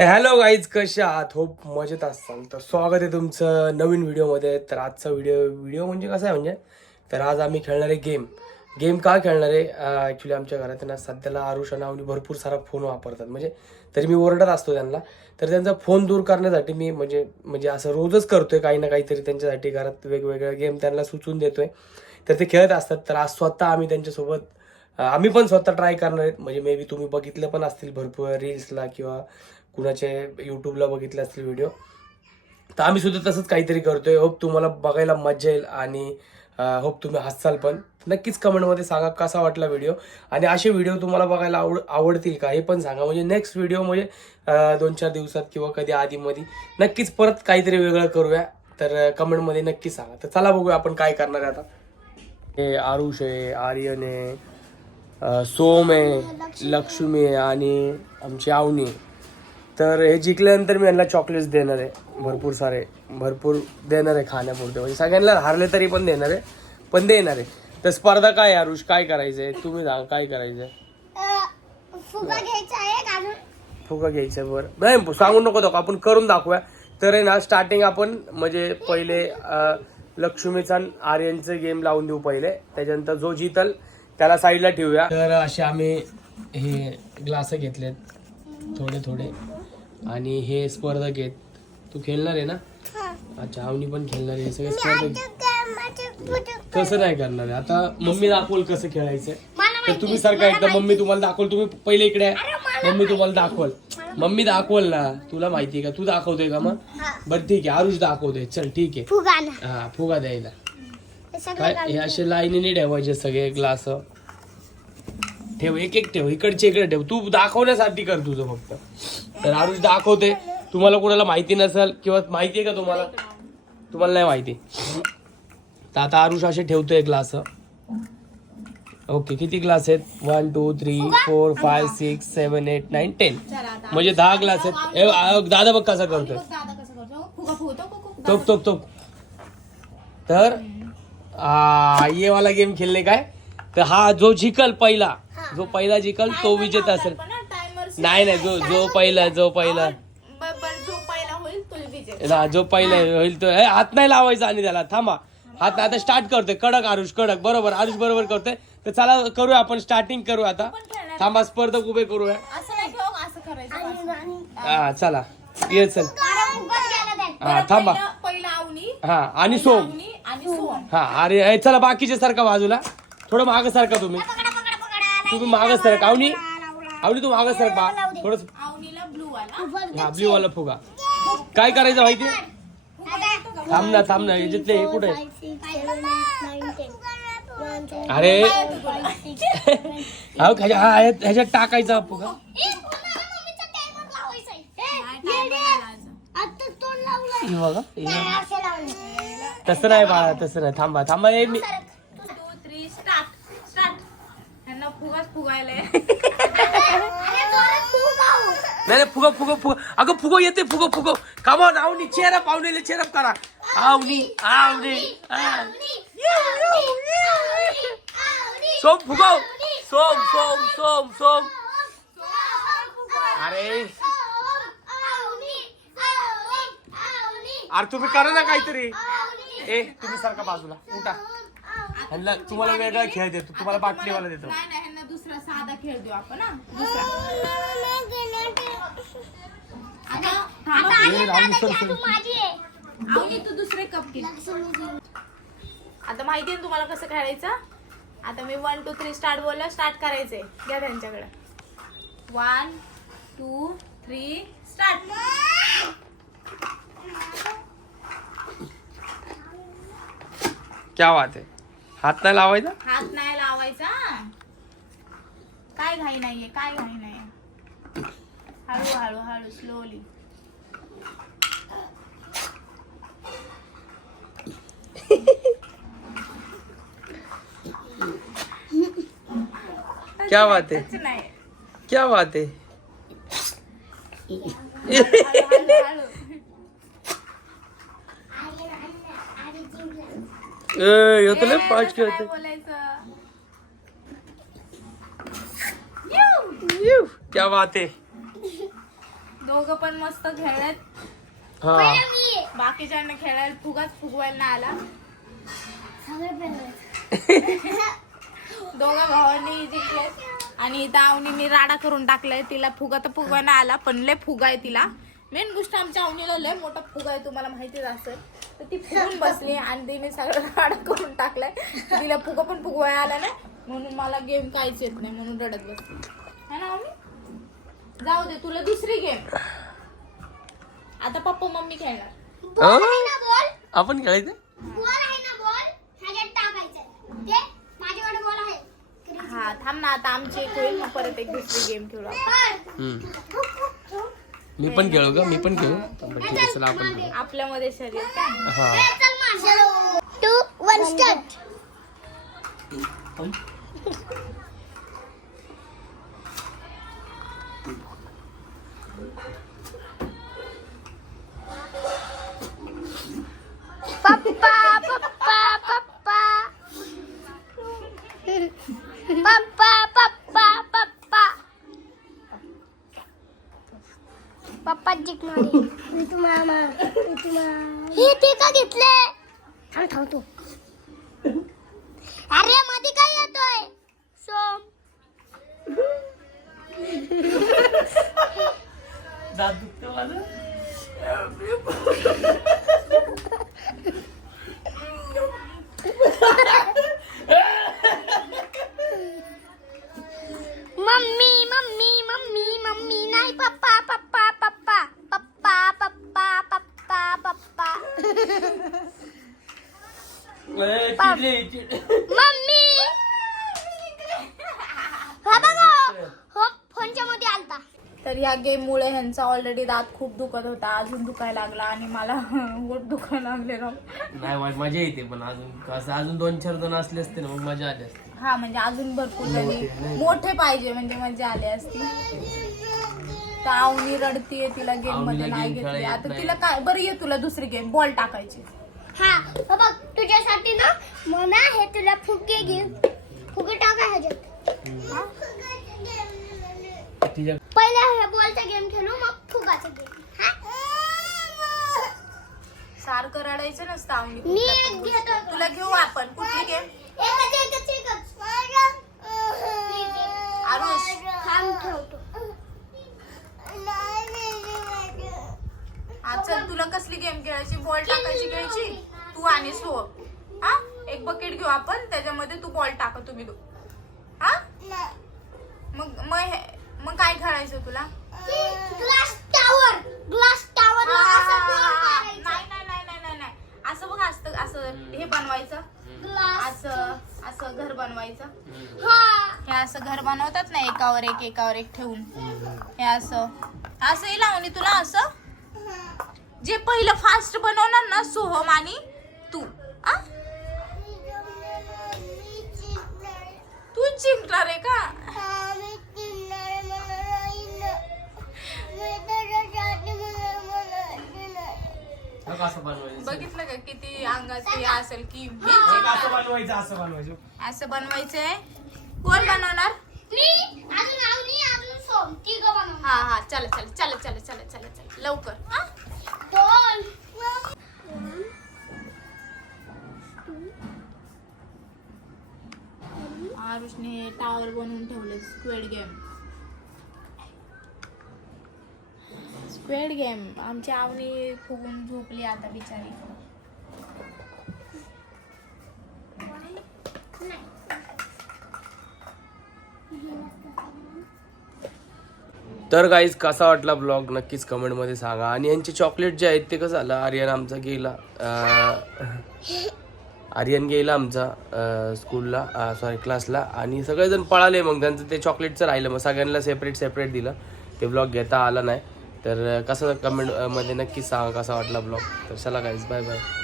Hello guys कसे आहात? Hope मजेत असाल. तर स्वागत आहे तुमचं नवीन व्हिडिओमध्ये. तर आजचा व्हिडिओ व्हिडिओ म्हणजे कसा आहे म्हणजे? तर आज आम्ही खेळणार आहे गेम गेम का खेळणार आहे? ॲक्च्युली आमच्या घरात त्यांना सध्याला आरुष आणि भरपूर सारा फोन वापरतात. म्हणजे तरी मी ओरडत असतो त्यांना. तर त्यांचा फोन दूर करण्यासाठी मी म्हणजे म्हणजे असं रोजच करतोय काही ना काहीतरी त्यांच्यासाठी. घरात वेगवेगळ्या गेम त्यांना सुचवून देतोय. तर ते खेळत असतात. तर आज स्वतः आम्ही त्यांच्यासोबत आम्ही पण स्वतः ट्राय करणार आहेत. म्हणजे मे बी तुम्ही बघितलं पण असतील भरपूर रील्सला किंवा कुणाचे यूट्यूबला बघितले असतील व्हिडिओ तर आम्ही सुद्धा तसंच काहीतरी करतोय. होप तुम्हाला बघायला मजा येईल आणि होप तुम्ही हसाल पण. नक्कीच कमेंटमध्ये सांगा कसा वाटला व्हिडिओ आणि असे व्हिडिओ तुम्हाला बघायला आवड आवडतील का हे पण सांगा. म्हणजे नेक्स्ट व्हिडिओ म्हणजे दोन चार दिवसात किंवा कधी आधीमध्ये नक्कीच परत काहीतरी वेगळं करूया. तर कमेंटमध्ये नक्की सांगा. तर चला बघूया आपण काय करणार आहे आता. हे आरुष आहे आर्यन आहे सोम आहे लक्ष्मी आहे आणि आमची आवनी आहे. तर हे जिंकल्यानंतर मी यांना चॉकलेट्स देणार आहे. भरपूर सारे भरपूर देणार आहे खाण्यापुरते. म्हणजे सगळ्यांना हारले तरी पण देणार आहे पण देणार आहे. तर स्पर्धा काय आरुष? काय करायचं आहे तुम्ही सांगा काय करायचं आहे फुगा घ्यायचा बरं. नाही सांगू नको तो आपण करून दाखवूया. तर आहे ना स्टार्टिंग आपण म्हणजे पहिले लक्ष्मीचा आर्यनचे गेम लावून देऊ पहिले. त्याच्यानंतर जो जितल त्याला साईडला ठेवूया. तर असे आम्ही हे ग्लास घेतलेत. थोडे थोडे. आणि हे स्पर्धा घेत तू खेळणार आहे ना? अच्छा आवनी पण खेळणार आहे. हे सगळे स्पर्धा कसं नाही करणार आहे. आता मम्मी दाखवल कसं खेळायचं. तर तुम्ही सारखं एकदा मम्मी तुम्हाला दाखवल. तुम्ही पहिले इकडे आहे. मम्मी तुम्हाला दाखवल. मम्मी दाखवल ना. तुला माहिती आहे का? तू दाखवतोय का मग? बरं ठीक आहे. आरुष दाखवतोय. चल ठीक आहे. हा फुगा द्यायला. हे काय सगळं हे असे लाईनीने ठेवायचे सगळे ग्लास. ठेव एक एक ठेव इकडचे इकडे ठेव. तू दाखवण्यासाठी कर तुझं फक्त. तर आरुष दाखवते. तुम्हाला कोणाला माहिती नसेल किंवा माहिती आहे का तुम्हाला? तुम्हाला नाही माहिती. तर आता आरुष असे ठेवतोय ग्लास. ओके किती ग्लास आहेत? One two three four five six seven eight nine ten म्हणजे दहा ग्लास आहेत. दादा बघ कसा करतोय. टोक टोक टोक. तर आ, ये वाला गेम खेळले काय? तर हा जो जिकल पहिला जो पहिला जिकल तो विजेता असेल. नाही नाही जो जो पहिला जो पहिला. जो पहिला होईल तो जो पहिला होईल तो ए, हात नाही लावायचा आणि त्याला. थांबा. हात आता स्टार्ट करतोय. कडक आरुष कडक. बरोबर आरुष बरोबर करतोय. तर चला करूया आपण स्टार्टिंग करू आता. थांबा स्पर्धक उभे करूया. असं नाही ठेव असं करायचं हा चला. ये चल. हा थांबा. पहिलं- पहिलं आवनी हा आणि सोम आवनी आणि सोम हा अरे ए, चला बाकीचे सारखा बाजूला. थोडं माग सारखा तुम्ही. तुम्ही माग सरक आवनी. आवनी तू माग सरक बा. थोडं आवनीला ब्लू वाला. हा ब्ल्यू वाला फुगा. काय करायचं माहिती? थांब ना थांब ना याच्यातले हे कुठे? अरे. अहो ह्याच्या हा, ह्याच्यात टाकायचा हा फुगा. बघा. तसं नाही बाळा तसं नाही. थांबा थांबा हे मी टू थ्री स्टार्ट स्टार्ट ह्यांना फुगाच फुगायलाय नाही नाही, फुगा फुगा फुगा अगं फुगो येते फुगो फुगो कामॉन आवनी चेहरा पावणीले चेहरा करा आवनी आवनी आवनी. सोम फुगव सोम सोम सोम सोम अरे अरे तुम्ही करा ना काहीतरी ए तुम्ही सारखा बाजूला उठा ह्यांना तुम्हाला वेगळा खेळ देतो तुम्हाला बाटलीवाला देतो. नाही नाही ह्यांना दुसरा साधा खेळ देऊ आपण हा. दुसरा. आता थांबा. ए, राहुल सर, सर. आवनी तू दुसरे कप घे. आता माहिती आहे तुम्हाला कसं खेळायचं आता मी वन टू थ्री स्टार्ट बोललं स्टार्ट करायचंय. घ्या त्यांच्याकडे. वन टू थ्री स्टार्ट क्या बात आहे. हात नाही लावायचा? हात नाही लावायचा. काय घाई नाहीये काय घाई नाहीये. हळू हळू हळू स्लोली क्या बात है? नाही. क्या बात है हळू हळू हळू ए, तसं नाही खेळते. क्या बात है दोघं पण मस्त खेळत हा. मी बाकीच्यांना खेळायला फुगाच फुगवायला आला. दोघा भावांनी जिंकले. आणि इथं आवनीने राडा करून टाकलाय. तिला फुगा तर फुगवायला आला पण लय फुगा आहे तिला. मेन गोष्ट आमच्या आवनीला लय मोठा फुगा आहे तुम्हाला माहितीच असेल. तर ती फुगून बसली आणि तिने सगळं राडा करून टाकलाय. तिला फुगा पण फुगवायला आला नाही. म्हणून मला गेम काहीच येत नाही म्हणून रडत बसली. है ना मम्मी? जाऊ दे तुला दुसरी गेम आता पप्पा मम्मी खेळणार. बॉल आहे ना बॉल. आपण खेळायचं? बॉल आहे ना बॉल. ह्याच्यात टाकायचं ते माझ्याकडे बॉल आहे. हा थांब ना आता आमची एक होईल मग परत एक दुसरी गेम खेळू मी पण खेळू का मी पण खेळू. बरं, ठीक आहे चला आपण खेळू आपल्यामध्ये शरीर काय हा. चल मार टू वन स्टार्ट पप्पा पप्पा पप्पा पप्पा पप्पा पप्पा पप्पा जिंकणारी ऋतू मामा ऋतू मामा हे ते का घेतले थांब थांब तू. अरे मध्ये काय येतोय? सोम. मम्मी मम्मी मम्मी मम्मी नाही पप्पा पप्पा पप्पा पप्पा पप्पा पप्पा पप्पा मम्मी हा बघा हो फोनच्या मध्ये आलता तर ह्या गेम मुळे ह्यांचा ऑलरेडी दात खूप दुखत होता. अजून दुखायला लागला आणि मला पोट दुखायला लागलेलं नाही मजा येते पण अजून. कसं अजून दोन चार जण असले असते ना मग मजा आली असते. हा म्हणजे अजून भरपूर जणी मोठे पाहिजे म्हणजे मजा आली असती. तर आवनी रडतीये तिला गेममध्ये आवनीला नाही game घेतली. खेळायला आता तिला काय बरं ये तुला दुसरी गेम बॉल टाकायची. हा हो बघ तुझ्यासाठी ना मना हे तुला फुगे घे फुगे टाका ह्याच्यात. हा? पहिला हे बॉलचा गेम खेळू मग फुगाचा गेम. सारखं रडायचं नसतं आवनी मी एक घेतो. तुला घेऊ आपण? कुठली गेम एकच एकच एकच. आरुष. थांब ठेवतो. चल तुला कसली गेम खेळायची? बॉल टाकायची घ्यायची? तू आणि सो. हा? एक बकेट घेऊ आपण त्याच्यामध्ये तू बॉल टाका तुम्ही दो हा? मग मग मग काय खेळायचं तुला? Glass tower glass tower. नाही नाही नाही नाही नाही नाही. असं बघ असतं असं हे बनवायचं. असं असं घर बनवायचं. हा. हे असं घर बनवतात ना एकावर एक एकावर एक ठेवून. हे असं. असं लावणी तुला असं? जे पहिलं फास्ट बनवणार ना सोहम आणि तू. आ? तू जिंकणार आहे का? कसं बनवायचं? बघितलं का किती अंगात हे असेल की? हे. हे जिंकणार. कसं बनवायचं असं बनवायचं? असं बनवायचंय? कोण बनवणार? मी. अजून आवनी अजून सोम. तिघं बनवणार. हा हा. चला चला चला चला चला चला चला. लवकर. हा. दोन. आरुषने टावर बनवून ठेवले स्क्वेड गेम स्क्वेड गेम. आमची आवनी फुगून झोपली आता बिचारी. तर गाईज कसा वाटला ब्लॉग नक्कीच कमेंटमध्ये सांगा. आणि यांचे चॉकलेट जे आहेत ते कसं आलं आर्यन आमचा गेला आर्यन गेला आमचा स्कूलला सॉरी क्लासला आणि सगळेजण पळाले मग. त्यांचं ते चॉकलेटचं राहिलं. मग सगळ्यांना सेपरेट सेपरेट दिलं. ते ब्लॉग घेता आला नाही. तर कसं कमेंटमध्ये नक्कीच सांगा कसा वाटला ब्लॉग तर चला गाईज बाय बाय